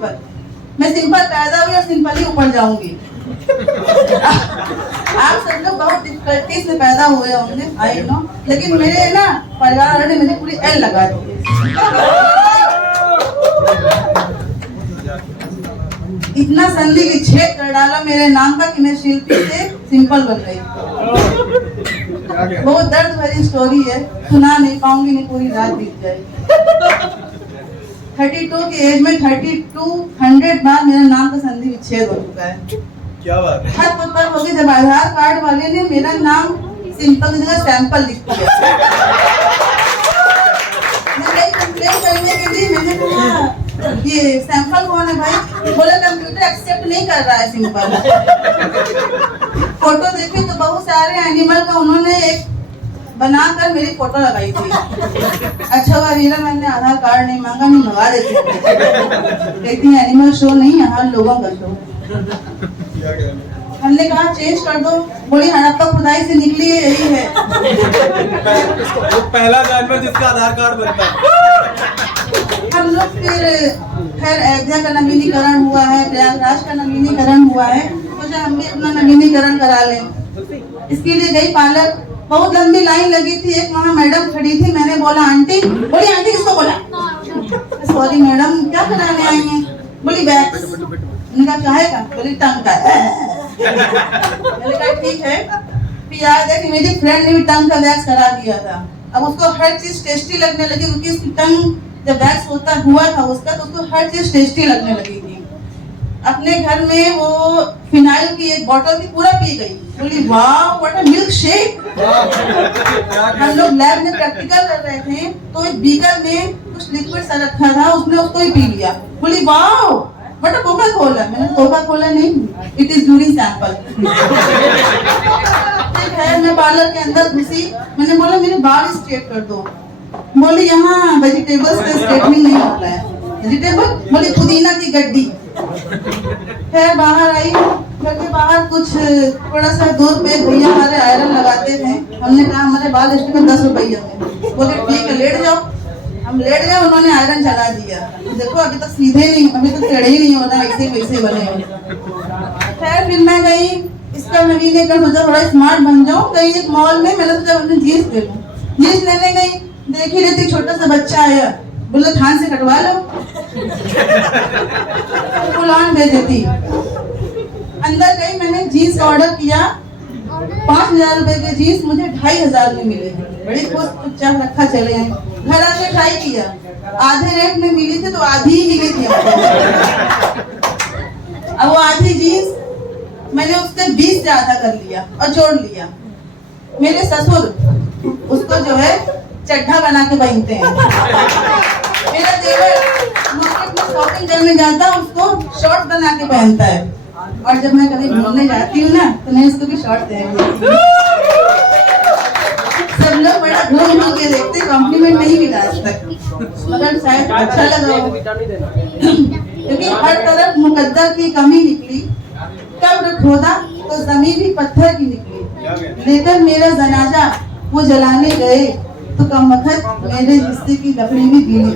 Simple. मैं simple पैदा हुई और सिंपल ही ऊपर जाऊंगी। आप सब लोग बहुत डिफिकल्टी से पैदा हुए होंगे, आई नो, लेकिन मेरे ना परिवार वालों ने मुझे पूरी एल लगा दी। इतना संधि विच्छेद कर डाला मेरे नाम का कि मैं शिल्पी से सिंपल बन गई। बहुत दर्द भरी स्टोरी है, सुना नहीं पाऊंगी, नहीं पूरी रात बीत जाएगी। 32 की एज में 3200 बार मेरे नाम का संधि विच्छेद हो चुका है। क्या बात है। हद तो तब होगी जब आधार कार्ड वाले ने मेरा नाम सिंपल की जगह सैंपल लिख दिया। मैं कंप्लेन करने के लिए मैंने कहा ये सैंपल कौन है भाई? बोला कंप्यूटर एक्सेप्ट नहीं कर रहा है सिंपल। फोटो देखी तो बहुत सारे एनिमल का उन्होंने एक बनाकर मेरी फोटो लगाई थी। अच्छा हुआ हीरा मैंने आधार कार्ड नहीं मांगा, नहीं मंगा देती। कहती एनिमल शो नहीं, यहाँ लोगों का शो। हमने कहा चेंज कर दो, बोली हड़प्पा खुदाई से निकली है, यही है। वो पहला जानवर जिसका आधार कार्ड बनता है। हम लोग फिर खैर अयोध्या का नवीनीकरण हुआ है, प्रयागराज का नवीनीकरण हुआ है, तो हम भी अपना नवीनीकरण करा लें। इसके लिए गई पार्लर, बहुत लंबी लाइन लगी थी। एक वहाँ मैडम खड़ी थी, मैंने बोला आंटी, बोली आंटी किसको बोला? सॉरी मैडम, क्या कराने आई हैं? बोली वैक्स। उनका कहेगा, बोली टंग का। मैंने कहा ठीक है। फिर याद है कि मेरी फ्रेंड ने भी टंग का वैक्स करा दिया था। अब उसको हर चीज टेस्टी लगने लगी, क्योंकि उसकी टंग जब वैक्स होता हुआ था उसका, तो उसको हर चीज टेस्टी लगने लगी थी। अपने घर में वो फिनाइल की एक बोतल थी, पूरा पी गई। बोली वाह व्हाट अ मिल्क शेक। हम लोग लैब में प्रैक्टिकल कर रहे थे, तो एक बीकर में कुछ लिक्विड सा रखा था, उसने उसको ही पी लिया। बोली वाह व्हाट अ कोका कोला। मैंने कोका कोला नहीं, इट इज यूरिन सैंपल। ठीक है, मैं पार्लर के अंदर घुसी, मैंने बोला मेरे बाल स्ट्रेट कर दो। बोली यहाँ वेजिटेबल्स का स्ट्रेटनिंग नहीं होता है। वेजिटेबल? बोली पुदीना की गड्डी। खैर बाहर आई, घर के बाहर कुछ थोड़ा सा दूर पे भैया हमारे आयरन लगाते थे। हमने कहा हमारे बाल स्ट्रेट में 10 रुपये में। बोले ठीक है लेट जाओ। हम लेट गए, उन्होंने आयरन चला दिया। देखो अभी तक सीधे नहीं, अभी तक टेढ़े ही नहीं होना, ऐसे वैसे बने हो। खैर फिर मैं गई, इसका नवीनीकरण सोचा थोड़ा स्मार्ट बन जाऊं। गई एक मॉल में, मैंने सोचा अपनी जीन्स ले लूं। जीन्स लेने गई, देख ही रहती छोटा सा बच्चा आया, बोला थान से कटवा लो। फुलान भेज देती। अंदर गई, मैंने जीन्स ऑर्डर किया। 5000 रुपए के जीन्स मुझे 2500 में मिले। बड़ी खुश चुपचाप रखा चले हैं। घर आके ट्राई किया, आधे रेट में मिली थी, तो आधी ही मिली थी। अब वो आधी जीन्स मैंने उससे 20 से आधा कर लिया और जोड़ लिया। मेरे ससुर उसको जो है चड्ढा बना के पहनते हैं। मेरा देवर मार्केट में शॉपिंग करने जाता है, उसको शॉर्ट बना के पहनता है। और जब मैं कभी घूमने जाती हूँ ना, तो मैं इसको भी शॉर्ट पहनती हूँ। सब लोग बड़ा घूम घूम के देखते, कॉम्प्लीमेंट नहीं मिला आज तक, मगर शायद अच्छा लगा हो। क्योंकि हर तरफ मुकद्दर की कमी निकली। कब्र खोदा तो जमीन भी पत्थर की निकली। लेकर मेरा जनाजा वो जलाने गए, तो कम वक्त मेरे हिस्से की लकड़ी भी गीली।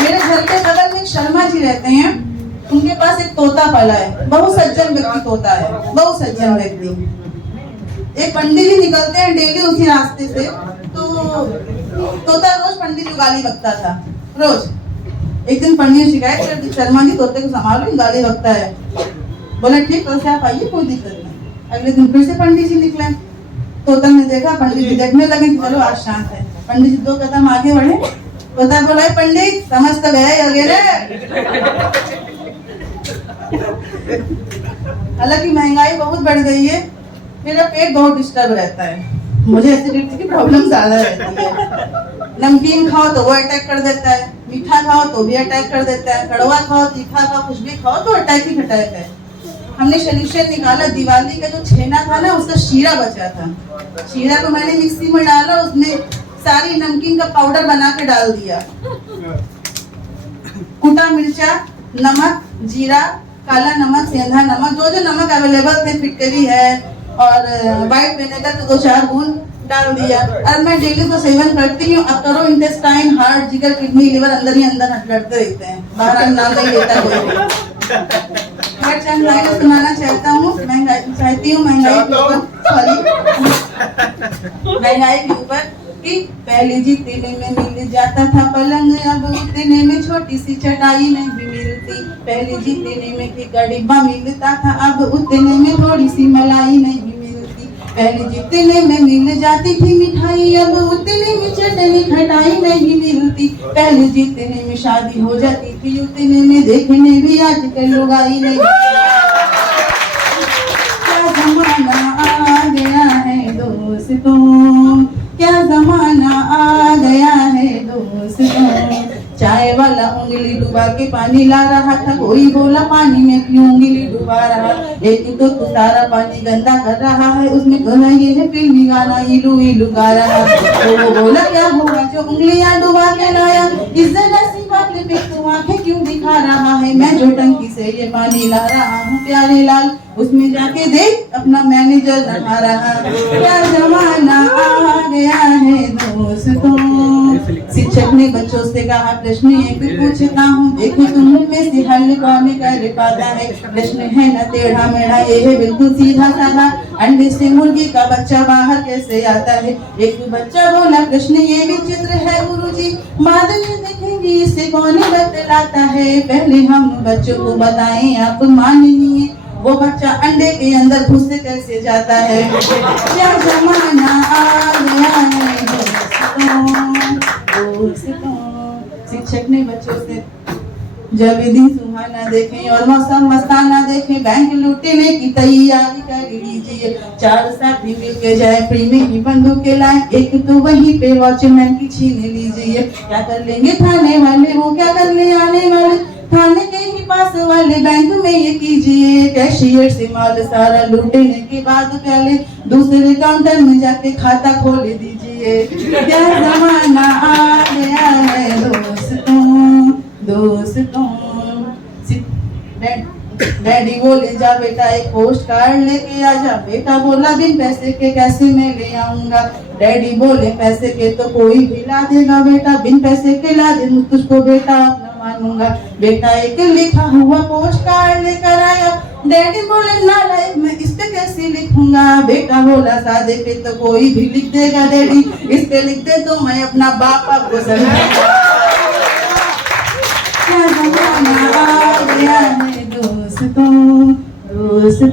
मेरे घर के बगल में शर्मा जी रहते हैं, उनके पास एक तोता पला है। बहुत सज्जन व्यक्ति तोता है, बहुत सज्जन व्यक्ति। एक पंडित जी निकलते हैं डेली उसी रास्ते से, तो तोता रोज पंडित को गाली बकता था, रोज। एक दिन पंडित शिकायत कर दी, शर्मा जी तोते को संभालो, गाली बकता है। बोले ठीक, कल से आप आइए, कोई दिक्कत नहीं। अगले दिन फिर से पंडित जी निकले, तोता ने देखा, पंडित जी देखने लगे कि चलो आज शांत है। पंडित जी 2 कदम आगे बढ़े, तोता बोला पंडित समझ तो गए वगैरह। हालांकि महंगाई बहुत बढ़ गई है, मेरा पेट बहुत डिस्टर्ब रहता है, मुझे एसिडिटी की प्रॉब्लम ज्यादा रहती है। नमकीन खाओ तो वो अटैक कर देता है, मीठा खाओ तो भी अटैक कर देता है, कड़वा खाओ, तीखा खाओ, कुछ भी खाओ तो अटैक ही अटैक है। हमने सोल्यूशन निकाला, दिवाली का जो छेना था ना, उसका शीरा बचा था। शीरा को मैंने मिक्सी में डाला, उसमें सारी नमकीन का पाउडर बना के डाल दिया। कुटा मिर्चा, नमक, जीरा, काला नमक, सेंधा नमक, जो जो नमक अवेलेबल थे, फिटकरी है और व्हाइट विनेगर के 2-4 बूंद, डाल दिया। और मैं डेली तो सेवन करती हूँ। अब करो इंटेस्टाइन, हार्ट, जिगर, किडनी, लिवर अंदर ही अंदर लड़ते रहते हैं, बाहर नाम नहीं लेता कोई। मैं चंद सुनाना चाहता हूँ, महंगाई के ऊपर कि पहले जितने में मिल जाता था पलंग, अब उतने में छोटी सी चटाई नहीं मिलती। पहले जितने में की डिब्बा मिलता था, अब उतने में थोड़ी सी मलाई नहीं मिलती। पहले जितने में मिल जाती थी मिठाई, अब उतने में चटनी खटाई नहीं मिलती। पहले जितने में शादी हो जाती थी, उतने में देखने भी आजकल लोग आई नहीं। क्या जमाना आ गया है दोस्तों, क्या जमाना आ गया है दोस्तों। चाय वाला उंगली डुबा के पानी ला रहा था, कोई बोला पानी में क्यों उंगली डुबा रहा। एक तो सारा पानी गंदा कर रहा है, उसमें कहना ये है फिल्मी गाना इलू इलू गा रहा। तो वो बोला क्या हुआ जो उंगलियां डुबा के लाया, इज्जत ऐसी बात पे तू आंखें क्यों दिखा रहा है। मैं जो टंकी से ये पानी ला रहा हूँ प्यारे लाल, उसमें जाके देख अपना मैनेजर नहा रहा। क्या जमाना आ गया है दोस्तों। शिक्षक ने बच्चों से कहा प्रश्न एक पूछता हूँ, देखो तुम में से हल कौन कर पाता है। प्रश्न है न टेढ़ा मेढ़ा, ये है बिल्कुल सीधा साधा। अंडे से मुर्गी का बच्चा बाहर कैसे आता है। एक बच्चा बोला प्रश्न ये विचित्र है गुरुजी, बाद में देखेंगे इसे कौन बतलाता है। पहले हम बच्चों को बताएं आप मानिए, वो बच्चा अंडे के अंदर घुस कैसे जाता है। क्या जमाना आ गया है दोस्तों। शिक्षक ने बच्चों से जब दिन सुहाना देखें और मौसम मस्ताना देखें, बैंक लूटने की तैयारी कर लीजिए। 4 साथी मिलके जाए प्रेमी की बंदूकें लाए, एक तो वहीं पे वॉचमैन की छीन लीजिए। क्या कर लेंगे थाने वाले, वो क्या कर ले आने वाले। थाने के ही पास वाले बैंक में ये कीजिए, कैशियर से माल सारा लूटने के बाद पहले दूसरे काउंटर में जाके खाता खोल दीजिए। क्या जमाना आ गया है दोस्तों दोस्तों। डैडी बोले जा बेटा एक पोस्ट कार्ड लेके आ जा। बेटा बोला बिन पैसे के कैसे मैं ले आऊंगा। डैडी बोले पैसे के तो कोई भी ला देगा बेटा, बिन पैसे के ला दे तुझको बेटा अपना मानूंगा। बेटा एक लिखा हुआ पोस्ट कार्ड लेकर आया। डैडी बोले नालायक मैं इस पे कैसे लिखूंगा। बेटा बोला सादे पे तो कोई भी लिख देगा डैडी, इस पे लिख दे तो मैं अपना बाप आपको समझूंगा। क्या जमाना आ गया है दोस्तों दोस्तों।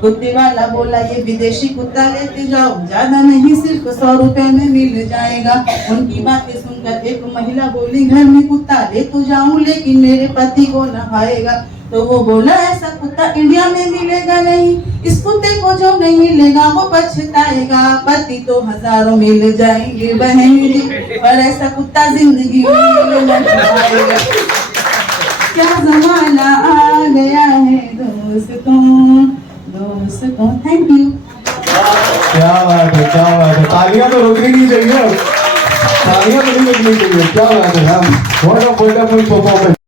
कुत्ते वाला बोला ये विदेशी कुत्ता लेते जाओ, ज्यादा नहीं सिर्फ 100 रुपए में मिल जाएगा। उनकी बातें सुनकर एक महिला बोली घर में कुत्ता ले तो जाऊं, लेकिन मेरे पति को नहाएगा। तो वो बोला ऐसा कुत्ता इंडिया में मिलेगा नहीं, इस कुत्ते को जो नहीं लेगा वो पछताएगा। पति तो हजारों मिल जाएंगे बहन जी, पर ऐसा कुत्ता जिंदगी में मिलना चाहेगा। क्या जमाना आ गया है दोस्तों दोस्तों। Thank you. क्या बात है, क्या बात है। तालियां तो रुकनी नहीं चाहिए, तालियां तो नहीं रुकनी चाहिए। क्या बात है, व्हाट अ वंडरफुल परफॉर्मेंस।